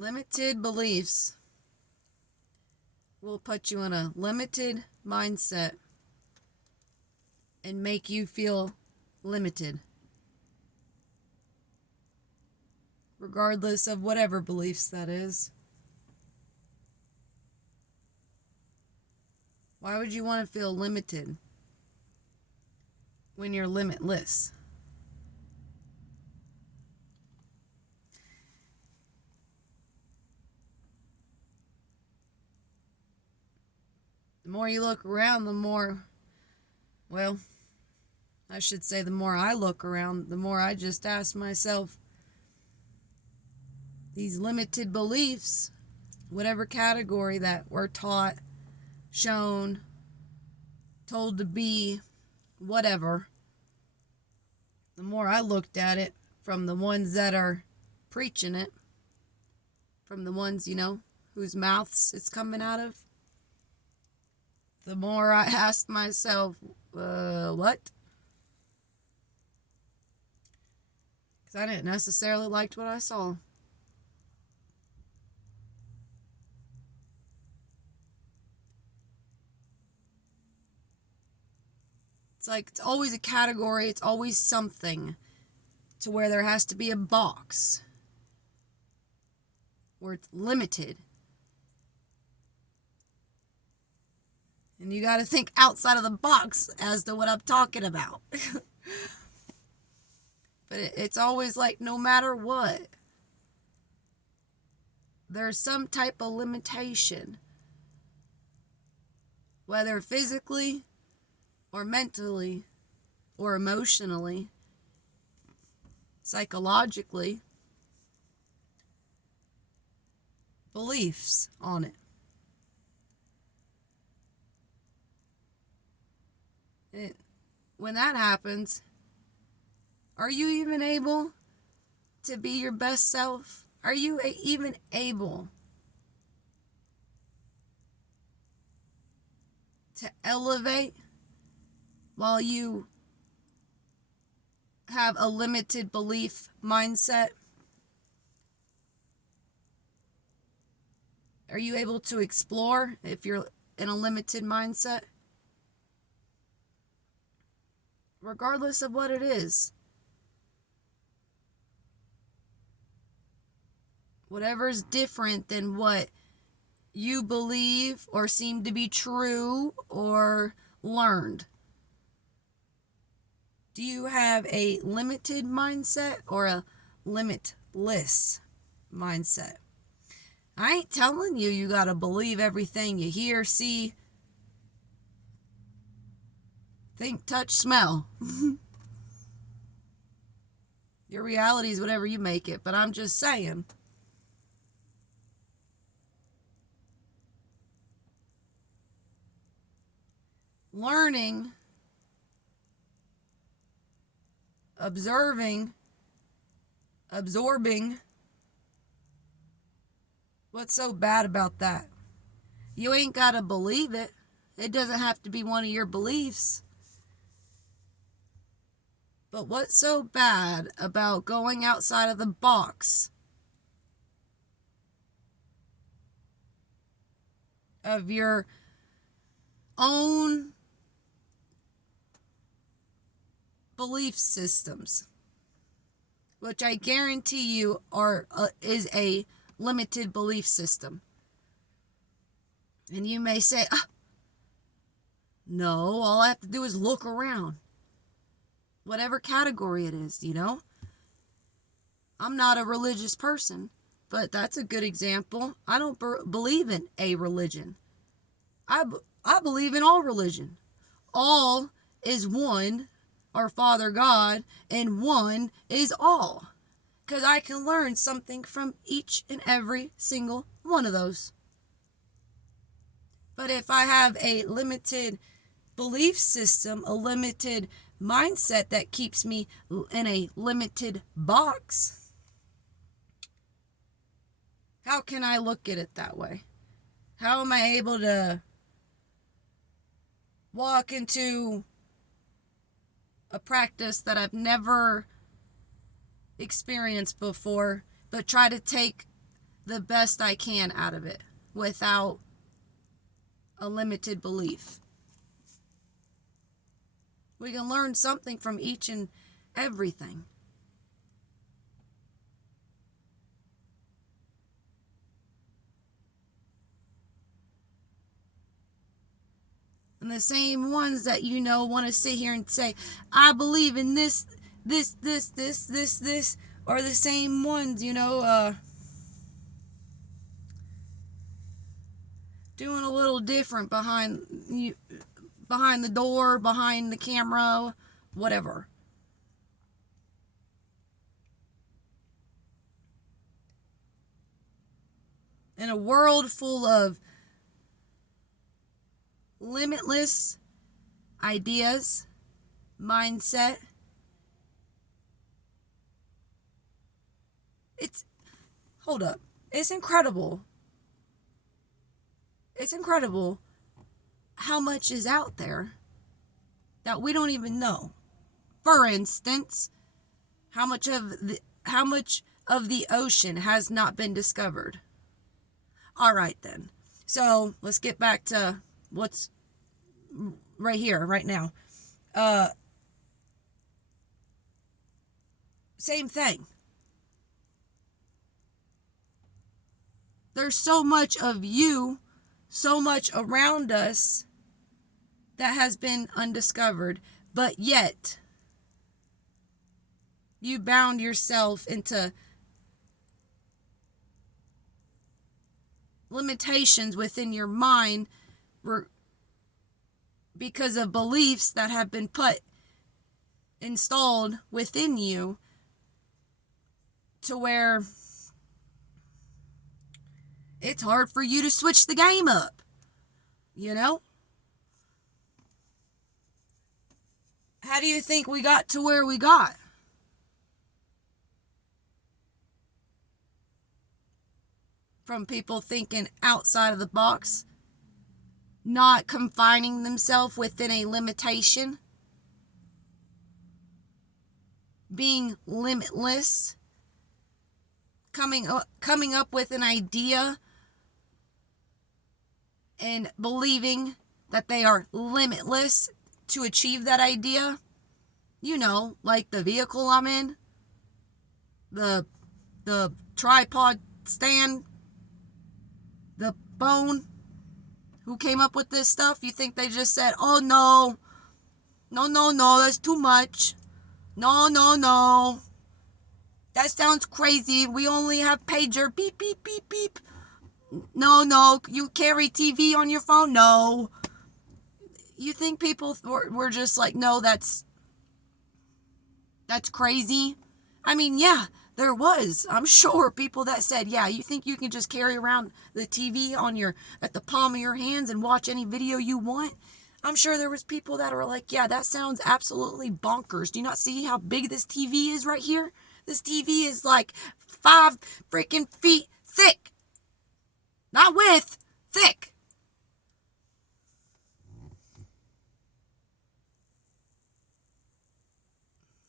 Limited beliefs will put you in a limited mindset and make you feel limited, regardless of whatever beliefs that is. Why would you want to feel limited when you're limitless? The more you look around, the more I look around, the more I just ask myself, these limited beliefs, whatever category that we're taught, shown, told to be, whatever, the more I looked at it from the ones that are preaching it, from the ones, whose mouths it's coming out of, the more I asked myself, what? Because I didn't necessarily like what I saw. It's like it's always a category, it's always something to where there has to be a box where it's limited. And you got to think outside of the box as to what I'm talking about. But it's always like no matter what, there's some type of limitation. Whether physically or mentally or emotionally, psychologically, beliefs on it. When that happens, are you even able to be your best self? Are you even able to elevate while you have a limited belief mindset? Are you able to explore if you're in a limited mindset? Regardless of what it is. Whatever's different than what you believe or seem to be true or learned. Do you have a limited mindset or a limitless mindset? I ain't telling you gotta believe everything you hear, see, think, touch, smell. Your reality is whatever you make it, but I'm just saying. Learning, observing, absorbing. What's so bad about that? You ain't gotta believe it. It doesn't have to be one of your beliefs. But what's so bad about going outside of the box of your own belief systems, which I guarantee you is a limited belief system? And you may say, no, all I have to do is look around. Whatever category it is, I'm not a religious person, but that's a good example. I don't believe in a religion. I believe in all religion. All is one, our Father God, and one is all. Because I can learn something from each and every single one of those. But if I have a limited belief system, a limited mindset that keeps me in a limited box, how can I look at it that way? How am I able to walk into a practice that I've never experienced before, but try to take the best I can out of it without a limited belief. We can learn something from each and everything. And the same ones that, want to sit here and say, I believe in this, are the same ones, doing a little different behind the door, behind the camera, whatever. In a world full of limitless ideas, mindset, hold up, it's incredible. It's incredible how much is out there that we don't even know. For instance, how much of the ocean has not been discovered? All right then. So let's get back to what's right here, right now. Same thing. There's so much of you, so much around us that has been undiscovered, but yet you bound yourself into limitations within your mind because of beliefs that have been installed within you, to where it's hard for you to switch the game up, How do you think we got to where we got? From people thinking outside of the box, not confining themselves within a limitation, being limitless, coming up with an idea and believing that they are limitless to achieve that idea. Like the vehicle I'm in, the tripod stand, the phone. Who came up with this stuff? You think they just said, oh no, that's too much. No, that sounds crazy. We only have pager, beep, beep, beep, beep. No, you carry TV on your phone? No. You think people were just like, no, that's crazy? I mean, yeah, there was, I'm sure, people that said, yeah, you think you can just carry around the TV at the palm of your hands and watch any video you want? I'm sure there was people that are like, yeah, that sounds absolutely bonkers. Do you not see how big this TV is right here? This TV is like 5 freaking feet thick. Not width, thick.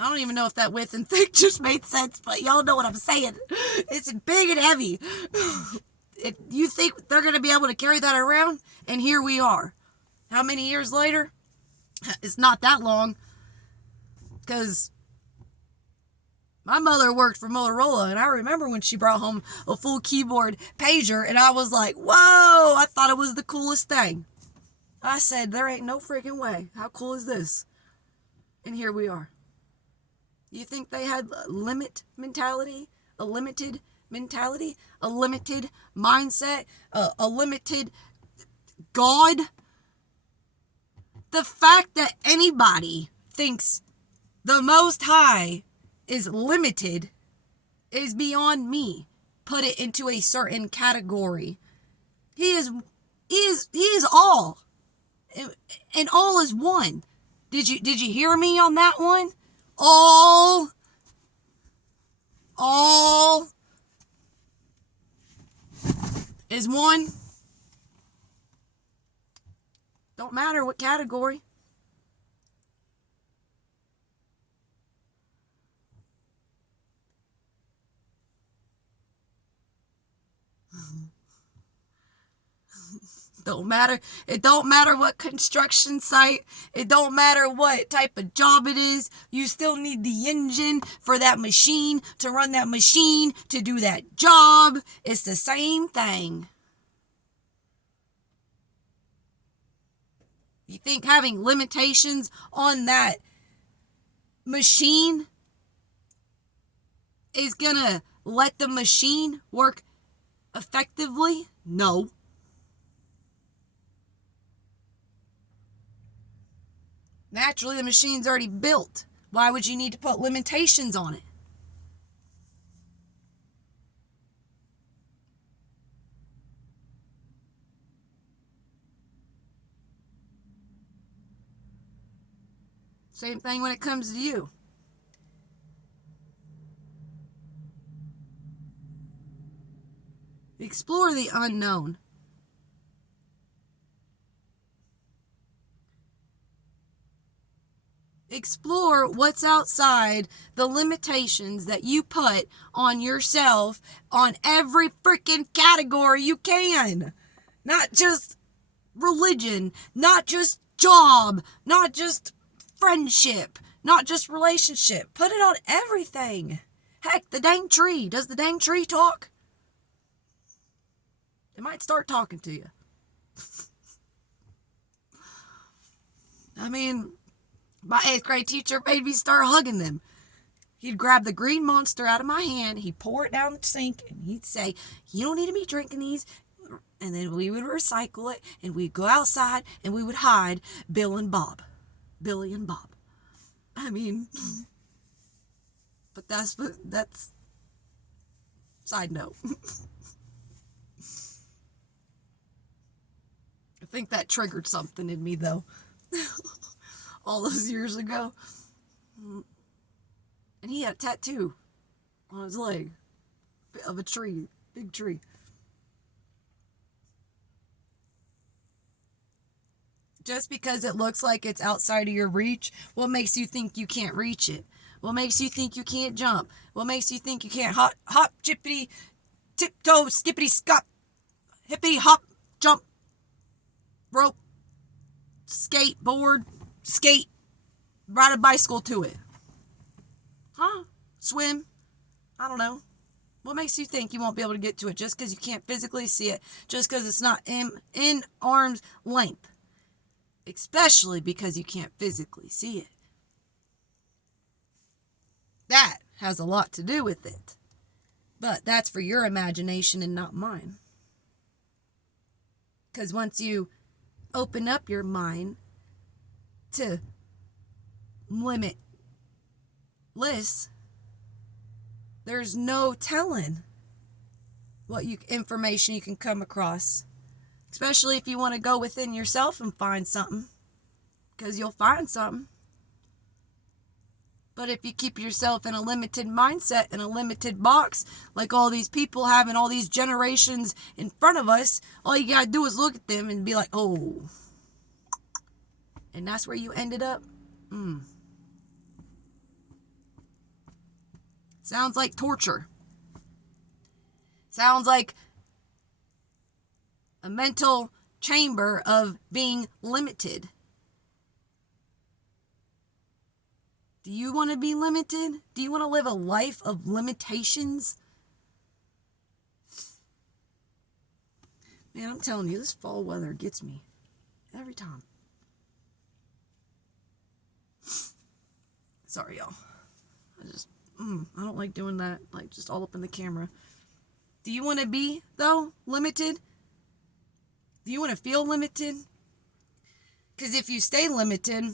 I don't even know if that width and thick just made sense, but y'all know what I'm saying. It's big and heavy. You think they're going to be able to carry that around? And here we are. How many years later? It's not that long. Because my mother worked for Motorola, and I remember when she brought home a full keyboard pager, and I was like, whoa, I thought it was the coolest thing. I said, there ain't no freaking way. How cool is this? And here we are. You think they had a limited mentality, a limited mindset, a limited God? The fact that anybody thinks the Most High is limited is beyond me. Put it into a certain category. He is all, and all is one. Did you hear me on that one? All is one. Don't matter what category. Don't matter. It don't matter what construction site. It don't matter what type of job it is. You still need the engine for that machine to run that machine to do that job. It's the same thing. You think having limitations on that machine is gonna let the machine work effectively? No. Naturally, the machine's already built. Why would you need to put limitations on it? Same thing when it comes to you. Explore the unknown. Explore what's outside the limitations that you put on yourself on every freaking category you can. Not just religion, not just job, not just friendship, not just relationship. Put it on everything. Heck, the dang tree. Does the dang tree talk? It might start talking to you. I mean, my 8th grade teacher made me start hugging them. He'd grab the green monster out of my hand, he'd pour it down the sink, and he'd say, "You don't need to be drinking these." And then we would recycle it, and we'd go outside, and we would hide Billy and Bob. I mean, but that's side note. I think that triggered something in me, though. All those years ago. And he had a tattoo on his leg of a tree, big tree. Just because it looks like it's outside of your reach, what makes you think you can't reach it? What makes you think you can't jump? What makes you think you can't hop, jippity, tiptoe, skippity, scop, hippity, hop, jump, rope, skateboard, skate, ride a bicycle to it? Huh? Swim? I don't know. What makes you think you won't be able to get to it just because you can't physically see it, just because it's not in arm's length? Especially because you can't physically see it. That has a lot to do with it. But that's for your imagination and not mine. Because once you open up your mind to limitless, there's no telling what information you can come across. Especially if you want to go within yourself and find something. Because you'll find something. But if you keep yourself in a limited mindset, in a limited box, like all these people having all these generations in front of us, all you gotta do is look at them and be like, oh. And that's where you ended up? Sounds like torture. Sounds like a mental chamber of being limited. Do you want to be limited? Do you want to live a life of limitations? Man, I'm telling you, this fall weather gets me every time. Sorry, y'all. I don't like doing that, like just all up in the camera. Do you want to be, though, limited? Do you want to feel limited? Because if you stay limited,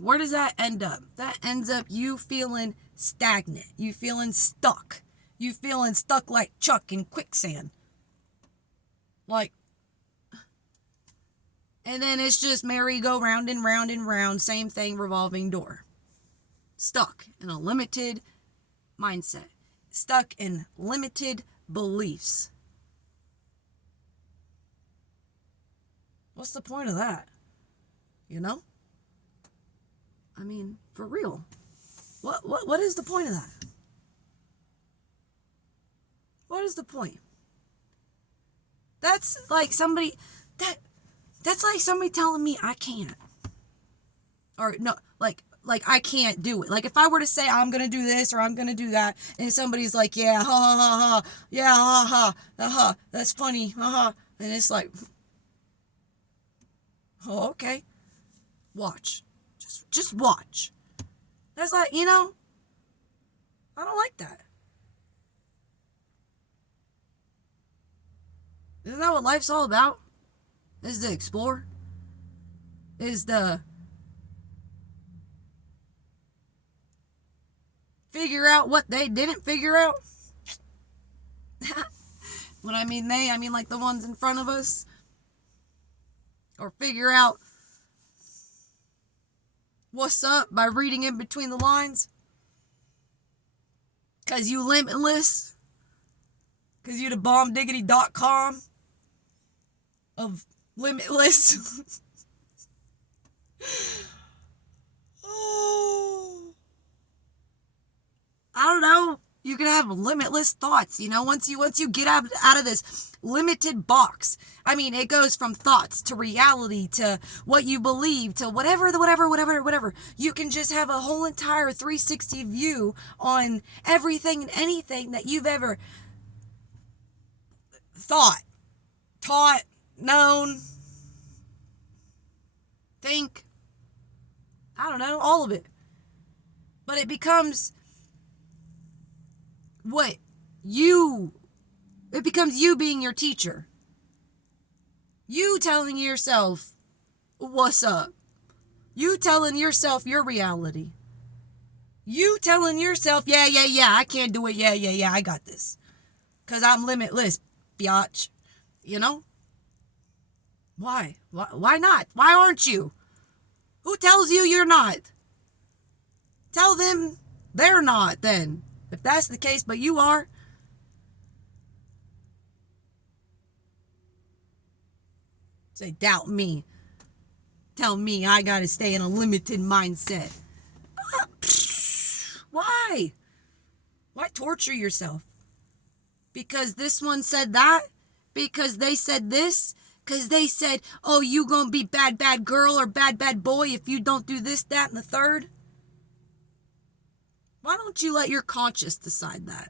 where does that end up? That ends up you feeling stagnant. You feeling stuck. You feeling stuck like Chuck in quicksand. Like, and then it's just merry-go-round and round and round, same thing, revolving door. Stuck in a limited mindset. Stuck in limited beliefs. What's the point of that? You know? I mean, for real. What is the point of that? What is the point? That's like somebody that That's like somebody telling me I can't. Or no, like I can't do it. Like if I were to say I'm gonna do this or I'm gonna do that, and somebody's like, yeah, ha ha ha ha, yeah, ha ha, ha, that's funny, ha ha, and it's like, oh, okay, watch, just watch. That's like, I don't like that. Isn't that what life's all about? Is to explore? Is to figure out what they didn't figure out? When I mean they, I mean like the ones in front of us. Or figure out what's up by reading in between the lines. Because you limitless. Because you the bombdiggity.com of limitless. Oh. I don't know. You can have limitless thoughts, once you get out of this limited box. I mean, it goes from thoughts to reality to what you believe to whatever. You can just have a whole entire 360 view on everything and anything that you've ever thought, taught, known, think. I don't know, all of it. But it becomes it becomes you being your teacher. You telling yourself what's up. You telling yourself your reality. You telling yourself, yeah, I can't do it. Yeah, I got this. Because I'm limitless, biatch. Why? Why not? Why aren't you? Who tells you you're not? Tell them they're not then. If that's the case, but you are. Say, doubt me. Tell me I gotta stay in a limited mindset. Why? Why torture yourself? Because this one said that? Because they said this? Because they said, oh, you gonna be bad girl or bad boy if you don't do this, that, and the third? Why don't you let your conscience decide that?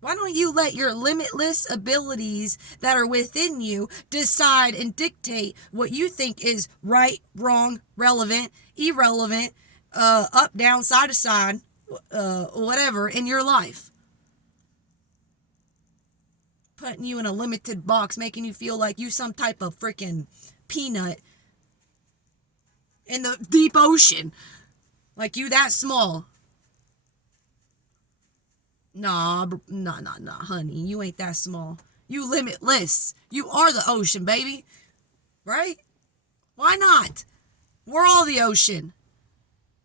Why don't you let your limitless abilities that are within you decide and dictate what you think is right, wrong, relevant, irrelevant, up, down, side to side, whatever in your life? Putting you in a limited box, making you feel like you some type of freaking peanut in the deep ocean. Like you that small. Nah, honey. You ain't that small. You limitless. You are the ocean, baby. Right? Why not? We're all the ocean.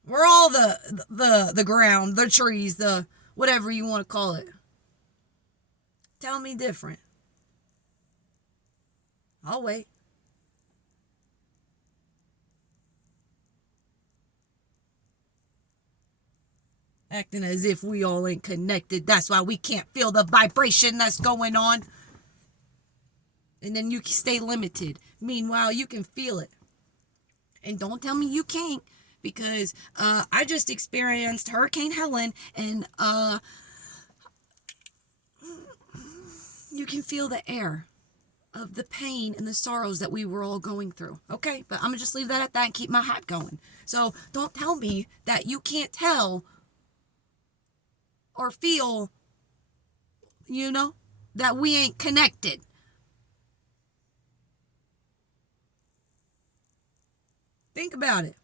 We're all the ground, the trees, the whatever you want to call it. Tell me different. I'll wait. Acting as if we all ain't connected. That's why we can't feel the vibration that's going on. And then you stay limited. Meanwhile, you can feel it. And don't tell me you can't. Because I just experienced Hurricane Helen. And you can feel the air of the pain and the sorrows that we were all going through. Okay? But I'm going to just leave that at that and keep my hype going. So don't tell me that you can't tell or feel, that we ain't connected. Think about it.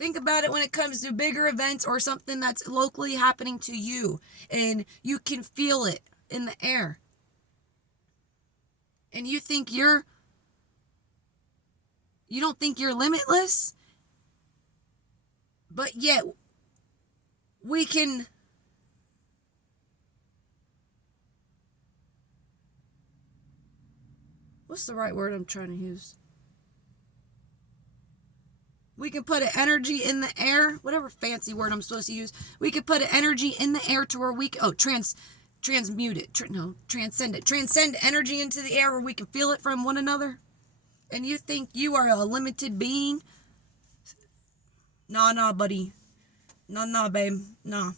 Think about it when it comes to bigger events or something that's locally happening to you. And you can feel it in the air. And you don't think you're limitless? But yet, we can... What's the right word I'm trying to use? We can put an energy in the air, whatever fancy word I'm supposed to use. We can put an energy in the air to where we can, transmute it, transcend it, transcend energy into the air where we can feel it from one another, and you think you are a limited being? Nah, buddy. Nah, babe. Nah.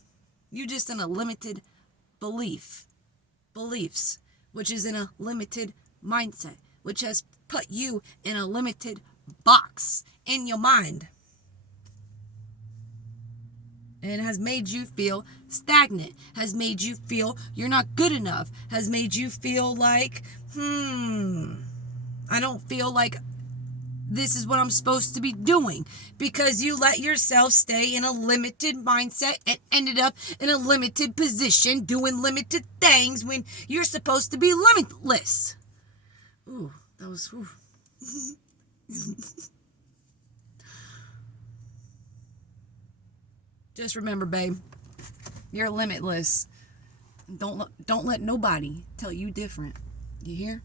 You just in a limited beliefs, which is in a limited mindset, which has put you in a limited box in your mind. And has made you feel stagnant, has made you feel you're not good enough, has made you feel like, I don't feel like this is what I'm supposed to be doing, because you let yourself stay in a limited mindset and ended up in a limited position doing limited things when you're supposed to be limitless. Ooh, that was... Ooh. Just remember, babe, you're limitless. Don't let nobody tell you different. You hear?